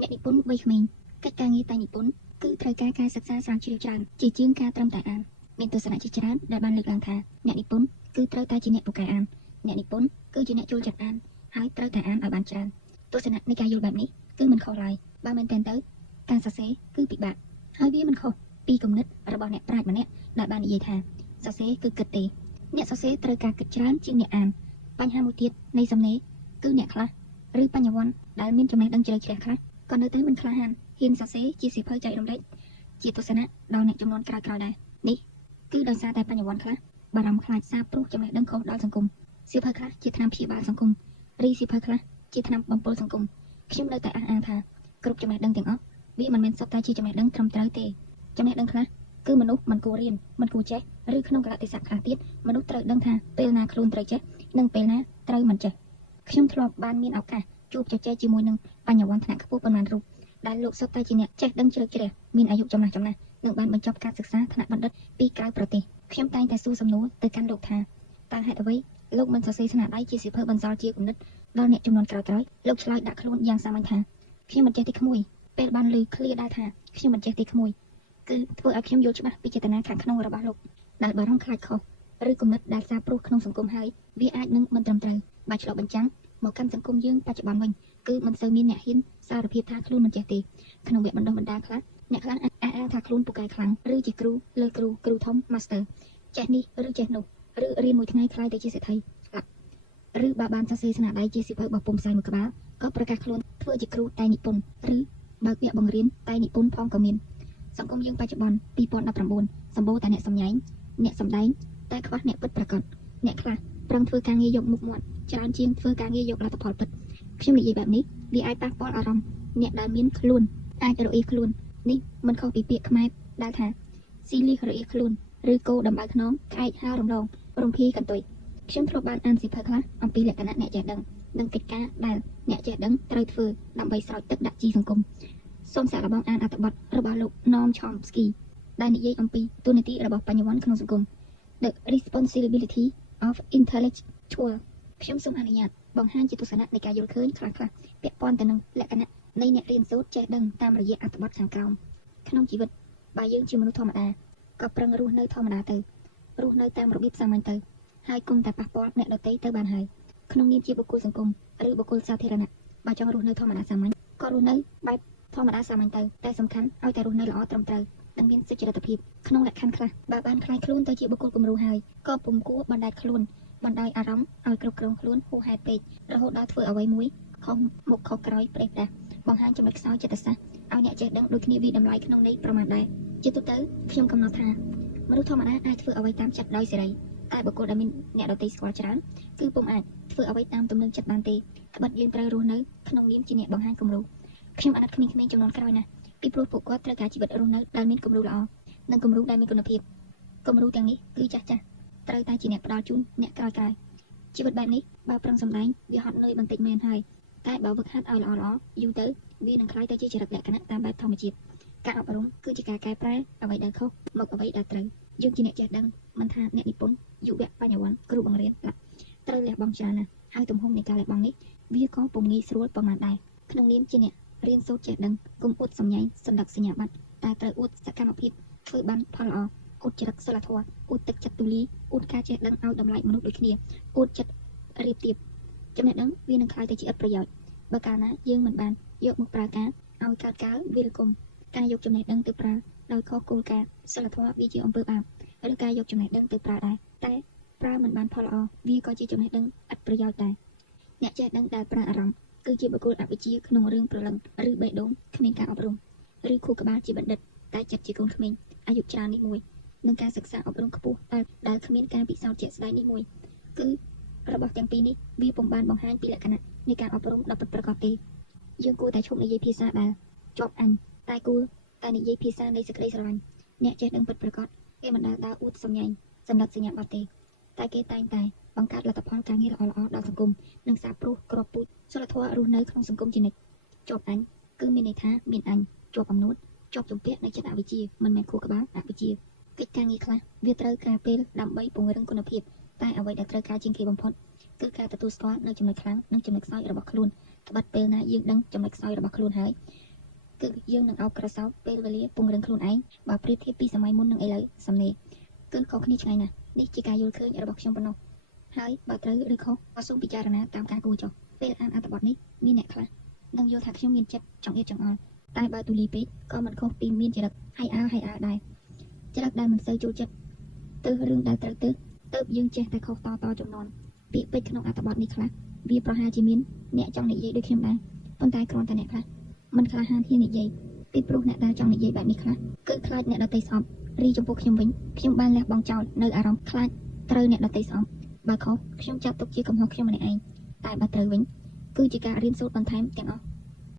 អ្នកនិពន្ធវ័យក្មេងកិច្ចការងារតែនិពន្ធគឺត្រូវការការសិក្សាស្រាវជ្រាវច្រើនជាជាងការត្រឹមតែអានមានទស្សនៈជាច្រើនដែលបានលើកឡើងថាអ្នកនិពន្ធគឺត្រូវតែជាអ្នកពូកែអានអ្នកនិពន្ធគឺជាអ្នកចូលចិត្តអានហើយត្រូវតែអានឲ្យបានច្រើនទស្សនៈនៃការយល់បែបនេះគឺមិនខុសឡើយបើមែនទែនទៅការសរសេរគឺពិបាកហើយវាមិនខុសពីគំនិតរបស់អ្នកប្រាជ្ញម្នាក់ដែលបាននិយាយថាសរសេរគឺគិតទេអ្នកសរសេរត្រូវការគិតច្រើនជាងអ្នកអានបញ្ហាមួយទៀតនៃសំណេរគឺអ្នកខ្លះឬបញ្ញវន្តដែលមានចំណេះដឹងជ្រៅជ្រះខ្លះក៏នៅតែមិនក្លាហានហ៊ានសរសេរជាសៀវភៅចែករំលែកជាទស្សនៈដល់អ្នកចំនួនក្រោយៗដែរនេះគឺដោយសារតែបញ្ញវន្តខ្លះបារម្ភខ្លាចសារព្រោះចំណេះដឹងខុសដល់សង្គមសៀវភៅខ្លះជាថ្នាំព្យាបាលសង្គមរីសៀវភៅខ្លះជាថ្នាំបំពុលសង្គមខ្ញុំនៅតែអះអាងថាគ្រប់ចំណេះដឹងទាំងអស់វាមិនមែនសុទ្ធតែជាចំណេះដឹងត្រឹមត្រូវទេចំណេះដឹងខ្លះគឺមនុស្សមិនគួររៀនមិនគួរចេះឬក្នុងកលៈទេសៈខ្លះទៀតមនុស្សត្រូវដឹងថាពេលណាខ្លួនត្រូវចេះនិងពេលណាត្រូវមិនចេះខ្ញុំធ្លាប់បានមានឱកាសជួបជជែកជាមួយនឹងបញ្ញវន្តថ្នាក់ខ្ពស់ប៉ុន្មានរូបដែលលោកសុទ្ធតែជាអ្នកចេះដឹងជ្រៅជ្រះមានអាយុចំណាស់និងបានបញ្ចប់ការសិក្សាថ្នាក់បណ្ឌិតពីក្រៅប្រទេសខ្ញុំតែងតែសួរសំណួរទៅកាន់លោកថាតើហេតុអ្វីលោកមិនសរសេរស្នាដៃជាសៀវភៅបន្សល់ជាគំនិតដល់អ្នកចំនួនក្រោយៗលោកឆ្លើយដាក់ខ្លួនយ៉ាងសាមញ្ញថាខ្ញុំមិនចេះទីក្មួយពេលបានឮឃ្លាដែរថាខ្ញុំមិនចេះទីក្មួយគឺធ្វើឲ្យខ្ញុំយល់ច្បាស់ពីចេតនាខាងក្នុងរបស់លោកដែលបារម្ភខ្លាចខុសឬគំនិតដែលសារព្រោះក្នុងសង្គមហើយវាអាចនឹងមិនត្រឹមត្រូវបើឆ្លុះបញ្ចាំងមកកាន់សង្គមយើងបច្ចុប្បន្នវិញគឺមិនសូវមានអ្នកហ៊ានសារភាពថាខ្លួនមិនចេះទេក្នុងវគ្គបណ្ដុះបណ្ដាលខ្លះអ្នកខ្លះអះអាងថាខ្លួនពូកែខ្លាំងឬជាគ្រូលើគ្រូធំ Master ចេះនេះឬចេះនោះឬរៀនមួយថ្ងៃខ្លាយទៅជាសេដ្ឋីឬបើបានសរសេរស្នាដៃជាសៀវភៅបោះពុម្ពផ្សាយមួយក្បាលក៏ប្រកាសខ្លួនធ្វើជាគ្រូតែនិពន្ធឬបើកវគ្គបង្រៀនតែនិពន្ធផងក៏មានសង្គមយើងបច្ចុប្បន្ន2019សម្បូរតែអ្នកសម្ញែងអ្នកសម្ដែងតែខ្វះអ្នកពិតប្រាកដអ្នកខ្លះប្រឹងធ្វើការងារយកមុខមាត់ច្រើនជាងធ្វើការងារយកលទ្ធផលពិតខ្ញុំនិយាយបែបនេះវាអាចប៉ះពាល់អារម្មណ៍អ្នកដែលមានខ្លួនអាចរអៀសខ្លួននេះមិនខុសពីពាក្យខ្មែរដែលថាស៊ីលីរអៀសខ្លួនឬគោដំបៅខ្នងក្អែកហើររំលងរំភាយកន្ទុយខ្ញុំធ្លាប់បានអានសៀវភៅខ្លះអំពីលក្ខណៈអ្នកចេះដឹងនិងកិច្ចការដែលអ្នកចេះដឹងត្រូវធ្វើដើម្បីស្រោចទឹកដាក់ជីសង្គមសូមសាកល្បងអានអត្ថបទរបស់លោក Noam Chomsky ដែលនិយាយអំពីទូនាទីរបស់បញ្ញវន្តក្នុងសង្គម The Responsibility of Intellectual ខ្ញុំសូមអនុញ្ញាតបង្ហាញជាទស្សនៈនៃការយល់ឃើញខ្លះៗពាក់ព័ន្ធទៅនឹងលក្ខណៈនៃអ្នករៀនសូត្រចេះដឹងតាមរយៈអត្ថបទខាងក្រោមក្នុងជីវិតបើយើងជាមនុស្សធម្មតាក៏ប្រឹងរស់នៅធម្មតាទៅរស់នៅតាមរបៀបសាមញ្ញទៅហើយគុំតែប៉ះពាល់អ្នកដទៃទៅបានហើយក្នុងនាមជាបុគ្គលសង្គមឬបុគ្គលសាធារណៈបើចង់រស់នៅធម្មតាសាមញ្ញក៏រស់នៅបែបធម្មតាសាមញ្ញទៅតែសំខាន់ឲ្យតែរស់នៅល្អត្រឹមត្រូវនិងមានសុចរិតភាពក្នុងលក្ខខណ្ឌខ្លះបើបានខ្លាចខ្លួនទៅជាបុគ្គលគំរូហើយក៏ពុំគួរបណ្តែតខ្លួនបណ្ដោយអារម្មណ៍ឲ្យគ្រប់គ្រងខ្លួនហួសហេតុពេករហូតដល់ធ្វើអ្វីមួយខុសមុខខុសក្រោយប្រេះផ្ដាស់បង្ហាញចំណុចខ្សោយចិត្តសាស្ត្រឲ្យអ្នកចេះដឹងដូចគ្នាវិតម្លៃក្នុងន័យប្រមាណដែរជាទូទៅខ្ញុំកំណត់ថាមនុស្សធម្មតាអាចធ្វើអ្វីតាមចិត្តដោយសេរីតែបុគ្គលដែលមានអ្នកដទៃស្គាល់ច្រើនគឺពុំអាចធ្វើអ្វីតាមទំនឹងចិត្តបានទេត្បិតយើងត្រូវរស់នៅក្នុងនាមជាអ្នកបង្ហាញគំរូខ្ញុំអាណិតក្មេងៗចំនួនក្រោយណាស់ពីព្រោះពួកគាត់ត្រូវការជីវិតរស់នៅដែលមានគំរូល្អនិងគំរូដែលមានគុណភាពគំរូទាំងនេះគឺចាស់ត្រូវតែជាអ្នកផ្ដល់ជូនអ្នកក្រោយជីវិតបែបនេះបើប្រឹងសម្ដែងវាហត់នឿយបន្តិចមែនហើយតែបើវឹកហាត់ឲ្យល្អយូរទៅវានឹងក្លាយទៅជាចរិតលក្ខណៈតាមបែបធម្មជាតិការអប់រំគឺជាការកែប្រែអ្វីដែលខុសមកអ្វីដែលត្រូវយើងជាអ្នកចេះដឹងមិនថាអ្នកនិពន្ធយុវបញ្ញវន្តគ្រូបង្រៀនត្រូវលះបង់ច្រើនណាស់ហើយទំហំនៃការលះបង់នេះវាក៏ពុំងាយស្រួលប៉ុន្មានដែរក្នុងនាមជាអ្នករៀនសូត្រចេះដឹងកុំអួតសម្ញែងសន្លឹកសញ្ញាបត្រតែត្រូវអួតសកម្មភាពធ្វើបានផលល្អអួតចរិតសិលធម៌អួតទឹកចិត្តទូលាយអួតការចេះដឹងឲ្យតម្លៃមនុស្សដូចគ្នាអួតចិត្តរៀបទៀបចំណេះដឹងវានឹងក្លាយទៅជាឥតប្រយោជន៍បើកាលណាយើងមិនបានយកមកប្រើការឲ្យកើតការវិរគមការយកចំណេះដឹងទៅប្រើដោយខុសគោលការណ៍សិលធម៌វាជាអំពើបាបឬការយកចំណេះដឹងទៅប្រើដែរតែប្រើមិនបានផលល្អវាក៏ជាចំណេះដឹងឥតប្រយោជន៍ដែរអ្នកចេះដឹងដែលប្រើអារម្មណ៍គឺជាបុគ្គលអវិជ្ជាក្នុងរឿងប្រលឹងឬបេះដូងគ្មានការអប់រំឬខួរក្បាលជាបណ្ឌិតតែចិត្តជាកូនក្មេងអាយុច្រើននេះមួយនឹងការសិក្សាអប់រំខ្ពស់ដែលគ្មានការពិសោធន៍ជាក់ស្ដែងនេះមួយគឺរបស់ទាំងពីរនេះវាពុំបានបង្ហាញពីលក្ខណៈនៃការអប់រំដ៏ពិតប្រាកដទេយើងគួរតែឈប់និយាយភាសាដែលជាប់អញតែគួរតែនិយាយភាសានៃសេចក្តីស្រឡាញ់អ្នកចេះដឹងពិតប្រាកដគេមិនដើរអួតសម្ញែងសម្លឹកសញ្ញាបត្រទេតែគេតែងតែបង្កើតលទ្ធផលការងារល្អៗដល់សង្គមនិងសារព្រោះក្របពូជសិលធម៌រស់នៅក្នុងសង្គមជានិច្ចជាប់អញគឺមានន័យថាមានអញជាប់អំនួតជាប់ជំពាក់នៃចិត្តអវិជ្ជាមិនមែនខួរក្បាលអវិជ្ជាកិច្ចការងារខ្លះវាត្រូវការពេលដើម្បីពង្រឹងគុណភាពតែអ្វីដែលត្រូវការជាងគេបំផុតគឺការទទួលស្គាល់នៅចំណុចខ្លាំងនិងចំណុចខ្សោយរបស់ខ្លួនត្បិតពេលណាយើងដឹងចំណុចខ្សោយរបស់ខ្លួនហើយ គឺយើងនឹងអោបក្រសោបពេលវេលាពង្រឹងខ្លួនឯងបើប្រៀបធៀបពីសម័យមុននឹងឥឡូវសំណេរគឺខុសគ្នាឆ្ងាយណាស់នេះជាការយល់ឃើញរបស់ខ្ញុំប៉ុណ្ណោះហើយបើត្រូវឬខុសក៏សូមពិចារណាតាមការគួរចុះពេលអានអត្ថបទនេះមានអ្នកខ្លះនឹងយល់ថាខ្ញុំមានចិត្តចង្អៀតចង្អល់តែបើទូលាយពេកក៏មិនខុសពីមានចរិតហើយដែរចរិតដែលមិនសូវចូលចិត្តទៅរឿងដែលត្រូវទៅយើងចេះតែខុសតចំនួនពាក្យពេចន៍ក្នុងអត្ថបទនេះខ្លះវាប្រហែលជាមានអ្នកចង់និយាយដូចខ្ញុំដែរប៉ុន្តែគ្រាន់តែអ្នកខ្លះមិនក្លាហានហ៊ាននិយាយពីព្រោះអ្នកដែលចង់និយាយបែបនេះខ្លះគឺខ្លាចអ្នកដទៃស្អប់រីចំពោះខ្ញុំវិញខ្ញុំបានលះបង់ចោលនៅអារម្មណ៍ខ្លាចត្រូវអ្នកដទៃស្អប់បើខុសខ្ញុំចាត់ទុកជាកំហុសខ្ញុំម្នាក់ឯងតែបើត្រូវវិញគឺជាការរៀនសូត្របន្ថែមទាំងអស់